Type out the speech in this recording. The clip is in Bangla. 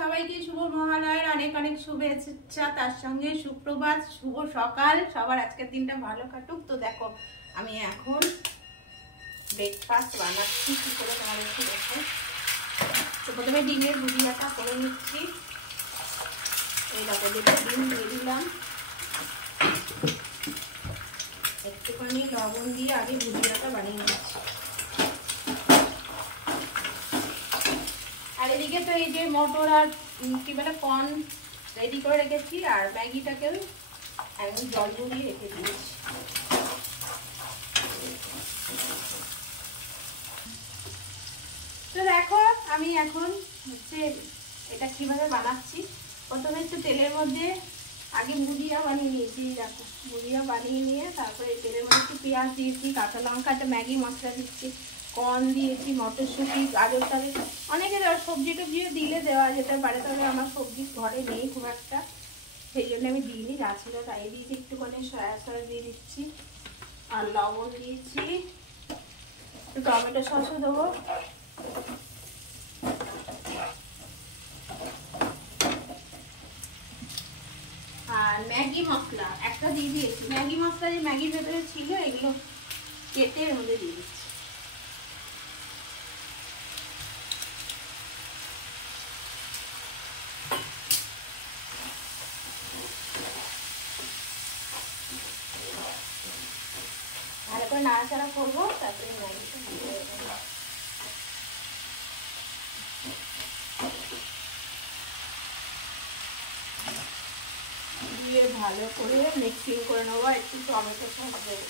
সবাইকে শুভ মহালয়ের অনেক অনেক শুভেচ্ছা, তার সঙ্গে সুপ্রভাত, শুভ সকাল। সবার আজকের দিনটা ভালো কাটুক। তো দেখো আমি এখন ব্রেকফাস্ট বানাচ্ছি কি করে তোমাদেরকে দেখো। তো প্রথমে ডিমের ভুজিয়াটা করে নিচ্ছি। এই দেখো দুটো ডিম দিয়ে দিলাম, একটুখানি লবণ দিয়ে আগে ভুজিয়াটা বানিয়ে নিচ্ছি। আর এদিকে তো এই যে মটর আর কি বলে কর্ন রেডি করে রেখেছি, আর ম্যাগিটাকেও একদম জল দিয়ে রেখে দিয়েছি। তো দেখো আমি এখন হচ্ছে এটা কিভাবে বানাচ্ছি। প্রথমে একটু তেলের মধ্যে আগে ভুজিয়া বানিয়ে নিয়েছি। দেখো ভুজিয়া বানিয়ে নিয়ে তারপরে তেলের মধ্যে একটু পেঁয়াজ দিয়েছি, কাঁচা লঙ্কা, একটা ম্যাগি মশলা দিচ্ছি, কর্ন দিয়েছি, মটরশুঁটি, গাজর টাজর, অনেকে সবজি টবজিও দিলে দেওয়া যেতে পারে, তবে আমার সবজি ঘরে নেই খুব একটা, সেই জন্য আমি দিইনি, যা ছিল তাই দিয়েছি। একটুখানি সয়া সস দিয়ে দিচ্ছি, আর লবণ দিয়েছি, একটু টমেটো সসও দেবো, আর ম্যাগি মশলা একটা দিয়ে দিয়েছি। ম্যাগি মশলা যে ম্যাগির ভেতরে ছিল এগুলো কেটে এর মধ্যে দিয়ে দিচ্ছি। ভালো করে নাড়াচাড়া করবো, তারপরে ম্যাগিটা দিয়ে ভালো করে মিক্সিং করে নেবো। একটু টমেটো সস দেবো।